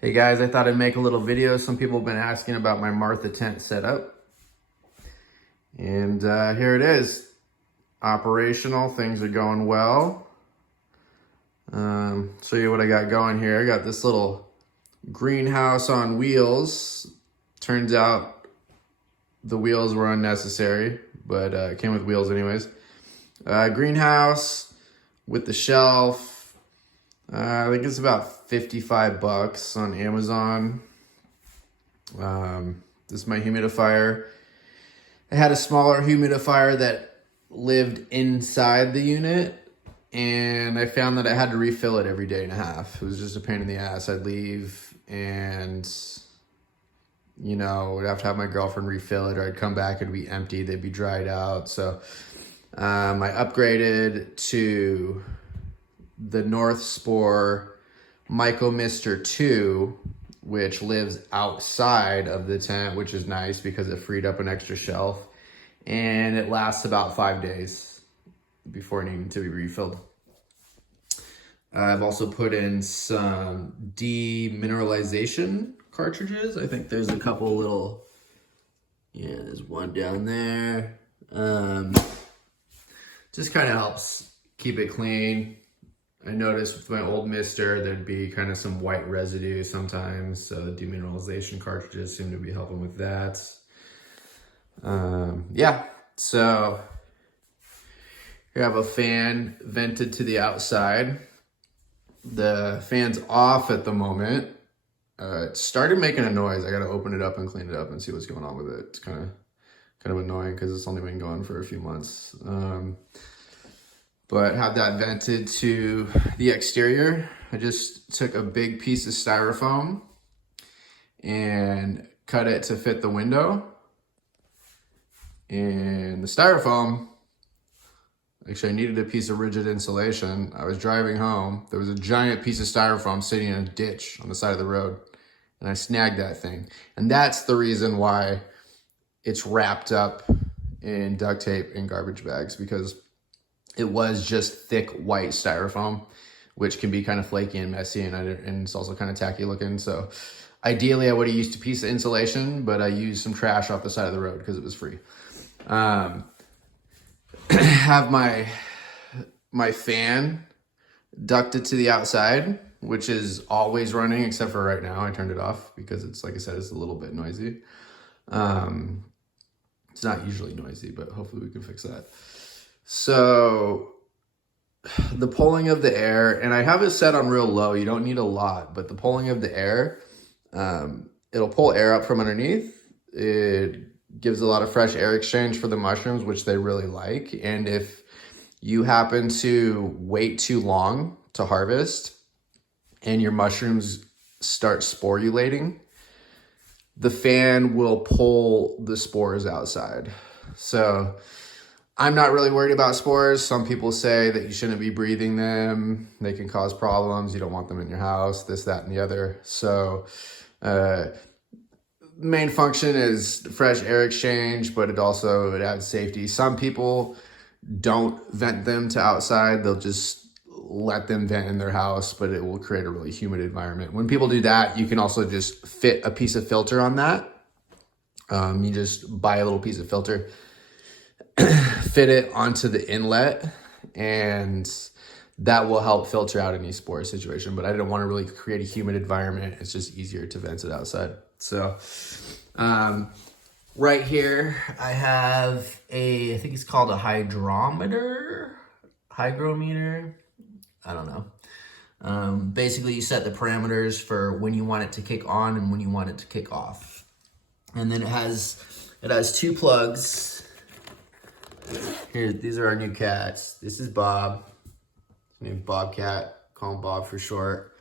Hey guys, I thought I'd make a little video. Some people have been asking about my Martha tent setup. And here it is. Operational, things are going well. Show you what I got going here. I got this little greenhouse on wheels. Turns out the wheels were unnecessary, but it came with wheels anyways. Greenhouse with the shelf. I think it's about 55 bucks on Amazon. This is my humidifier. I had a smaller humidifier that lived inside the unit, and I found that I had to refill it every day and a half. It was just a pain in the ass. I'd leave and, I'd have to have my girlfriend refill it, or I'd come back, it'd be empty, they'd be dried out. So I upgraded to the North Spore Myco Mr. 2, which lives outside of the tent, which is nice because it freed up an extra shelf, and it lasts about 5 days before needing to be refilled. I've also put in some Demineralization Cartridges. I think there's a couple little, there's one down there. Just kind of helps keep it clean. I noticed with my old mister, there'd be kind of some white residue sometimes. So the demineralization cartridges seem to be helping with that. So here I have a fan vented to the outside. The fan's off at the moment. It started making a noise. I got to open it up and clean it up and see what's going on with it. It's kind of annoying because it's only been going for a few months. But have that vented to the exterior. I just took a big piece of styrofoam and cut it to fit the window. And the styrofoam, actually I needed a piece of rigid insulation. I was driving home. There was a giant piece of styrofoam sitting in a ditch on the side of the road. And I snagged that thing. And that's the reason why it's wrapped up in duct tape and garbage bags, because it was just thick white styrofoam, which can be kind of flaky and messy, and it's also kind of tacky looking. So ideally I would have used a piece of insulation, but I used some trash off the side of the road because it was free. Have my fan ducted to the outside, which is always running except for right now. I turned it off because it's, like I said, it's a little bit noisy. It's not usually noisy, but hopefully we can fix that. So the pulling of the air, and I have it set on real low. You don't need a lot, but the pulling of the air, it'll pull air up from underneath. It gives a lot of fresh air exchange for the mushrooms, which they really like. And if you happen to wait too long to harvest and your mushrooms start sporulating, the fan will pull the spores outside. So I'm not really worried about spores. Some people say that you shouldn't be breathing them. They can cause problems. You don't want them in your house, this, that, and the other. So main function is fresh air exchange, but it adds safety. Some people don't vent them to outside. They'll just let them vent in their house, but it will create a really humid environment. When people do that, you can also just fit a piece of filter on that. You just buy a little piece of filter, fit it onto the inlet, and that will help filter out any spore situation. But I didn't want to really create a humid environment. It's just easier to vent it outside. So right here I have I think it's called a hygrometer. I don't know. Basically you set the parameters for when you want it to kick on and when you want it to kick off. And then it has two plugs. Here, these are our new cats. This is Bob. His name's Bobcat. Call him Bob for short.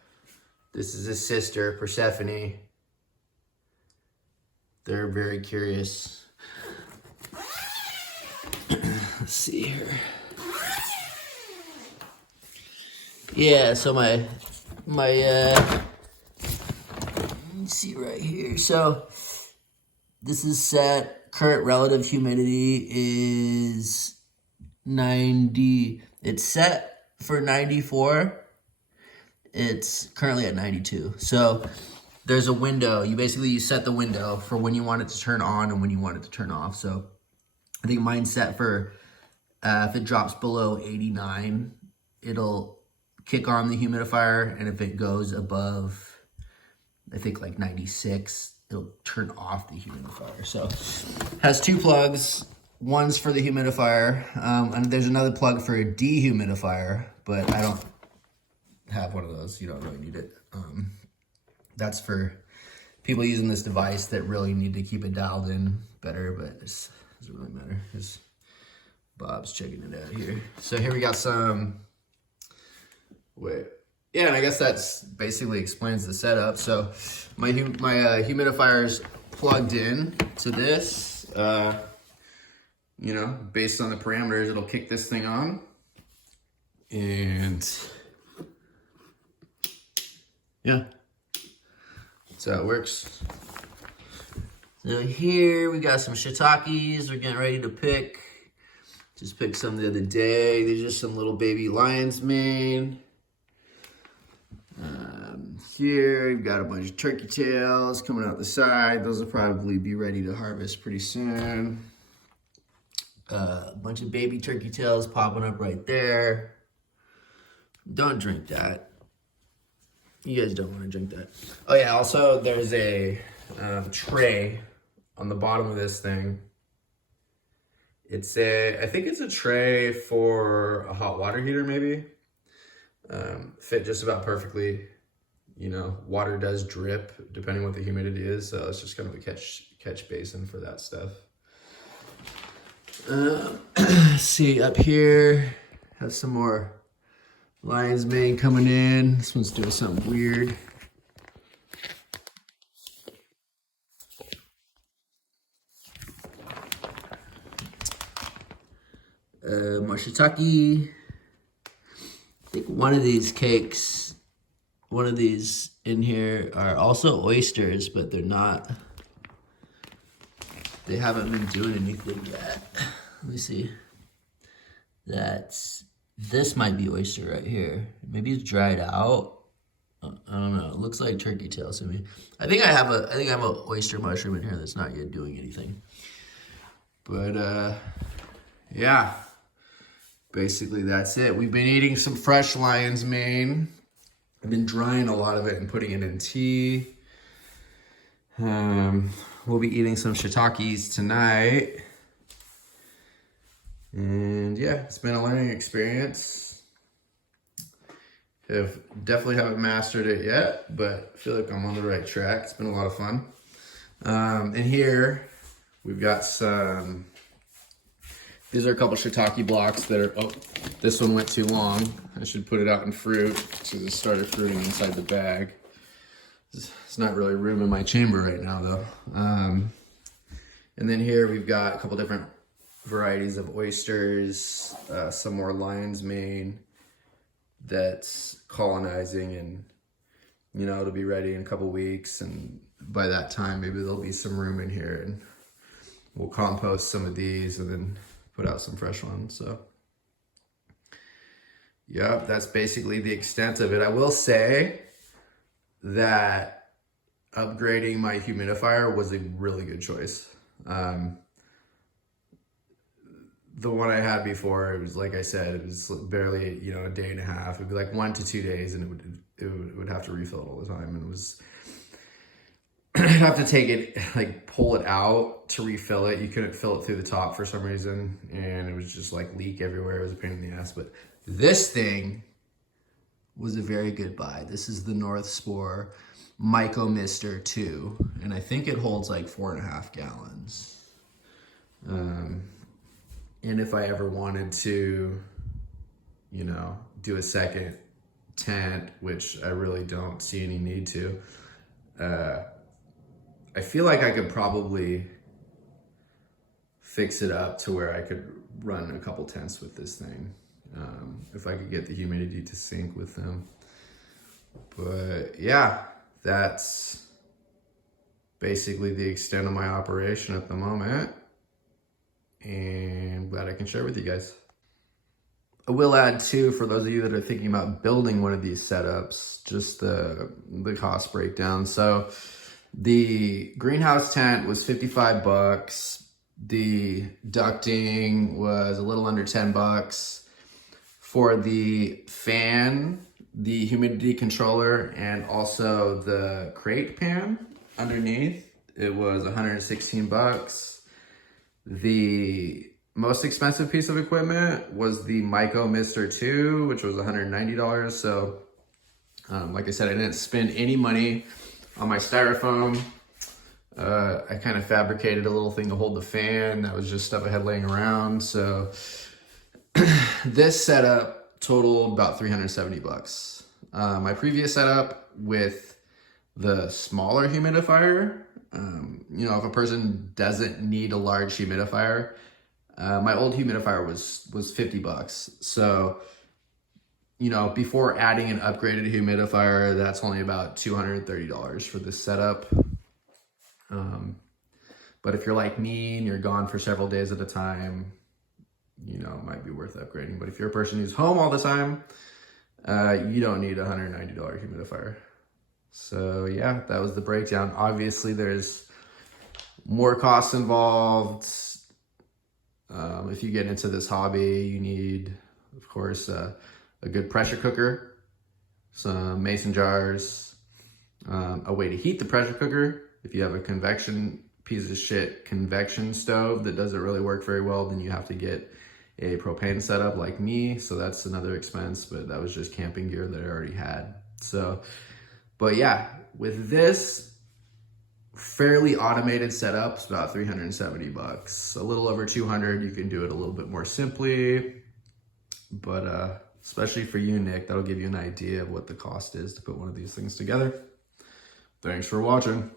This is his sister, Persephone. They're very curious. Let's see here. Yeah, so my let me see right here. So this is set. Current relative humidity is 90. It's set for 94. It's currently at 92. So there's a window. You set the window for when you want it to turn on and when you want it to turn off. So I think mine's set for if it drops below 89, it'll kick on the humidifier, and if it goes above, I think like 96, it'll turn off the humidifier. So has two plugs. One's for the humidifier, and there's another plug for a dehumidifier, but I don't have one of those. You don't really need it. That's for people using this device that really need to keep it dialed in better, but it doesn't really matter because Bob's checking it out here. So here we got some, yeah, and I guess that's basically explains the setup. So my humidifier is plugged in to this. You know, based on the parameters, it'll kick this thing on. And yeah, that's how it works. So here we got some shiitakes we're getting ready to pick. Just picked some the other day. These are some little baby lion's mane. Here we've got a bunch of turkey tails coming out the side. Those will probably be ready to harvest pretty soon. A bunch of baby turkey tails popping up right there. Don't drink that. You guys don't want to drink that. Oh yeah, also there's a tray on the bottom of this thing. I think it's a tray for a hot water heater maybe. Fit just about perfectly. You know, water does drip depending what the humidity is, so it's just kind of a catch basin for that stuff. See up here, have some more lion's mane coming in. This one's doing something weird. More shiitake. I think one of these cakes, one of these in here are also oysters, but they're not. They haven't been doing anything yet. Let me see. This might be oyster right here. Maybe it's dried out. I don't know. It looks like turkey tails to me. I think I have an oyster mushroom in here that's not yet doing anything. But yeah. Basically that's it. We've been eating some fresh lion's mane. I've been drying a lot of it and putting it in tea. We'll be eating some shiitakes tonight. And yeah, it's been a learning experience. Definitely haven't mastered it yet, but I feel like I'm on the right track. It's been a lot of fun. And here we've got some, these are a couple shiitake blocks that are, oh, this one went too long. I should put it out in fruit because it started fruiting inside the bag. It's not really room in my chamber right now though. And then here we've got a couple different varieties of oysters, some more lion's mane that's colonizing, and you know, it'll be ready in a couple weeks, and by that time maybe there'll be some room in here, and we'll compost some of these and then put out some fresh ones. So yeah, that's basically the extent of it. I will say that upgrading my humidifier was a really good choice. The one I had before, it was like I said, it was barely, you know, a day and a half. It'd be like 1 to 2 days, and it would have to refill it all the time, and it was I'd have to take it, like pull it out to refill it. You couldn't fill it through the top for some reason, and it was just like leak everywhere. It was a pain in the ass. But this thing was a very good buy. This is the North Spore Myco Mister 2, and I think it holds like 4.5 gallons. And if I ever wanted to, you know, do a second tent, which I really don't see any need to, I feel like I could probably fix it up to where I could run a couple tents with this thing, if I could get the humidity to sync with them. But yeah, that's basically the extent of my operation at the moment, and glad I can share with you guys. I will add too, for those of you that are thinking about building one of these setups, just the cost breakdown. So the greenhouse tent was 55 bucks. The ducting was a little under 10 bucks. For the fan, the humidity controller, and also the crate pan underneath, it was 116 bucks. The most expensive piece of equipment was the Myco Mister 2, which was $190. So, like I said, I didn't spend any money on my styrofoam. I kind of fabricated a little thing to hold the fan. That was just stuff I had laying around. So this setup totaled about 370 bucks. My previous setup with the smaller humidifier, you know, if a person doesn't need a large humidifier, my old humidifier was 50 bucks. So, you know, before adding an upgraded humidifier, that's only about $230 for this setup. But if you're like me and you're gone for several days at a time, you know, it might be worth upgrading. But if you're a person who's home all the time, you don't need a $190 humidifier. So yeah, that was the breakdown. Obviously, there's more costs involved. If you get into this hobby, you need, of course, a good pressure cooker, some mason jars, a way to heat the pressure cooker. If you have a convection piece of shit convection stove that doesn't really work very well, then you have to get a propane setup like me. So that's another expense, but that was just camping gear that I already had. So, but yeah, with this fairly automated setup, it's about 370 bucks. A little over 200. You can do it a little bit more simply, but especially for you, Nick, that'll give you an idea of what the cost is to put one of these things together. Thanks for watching.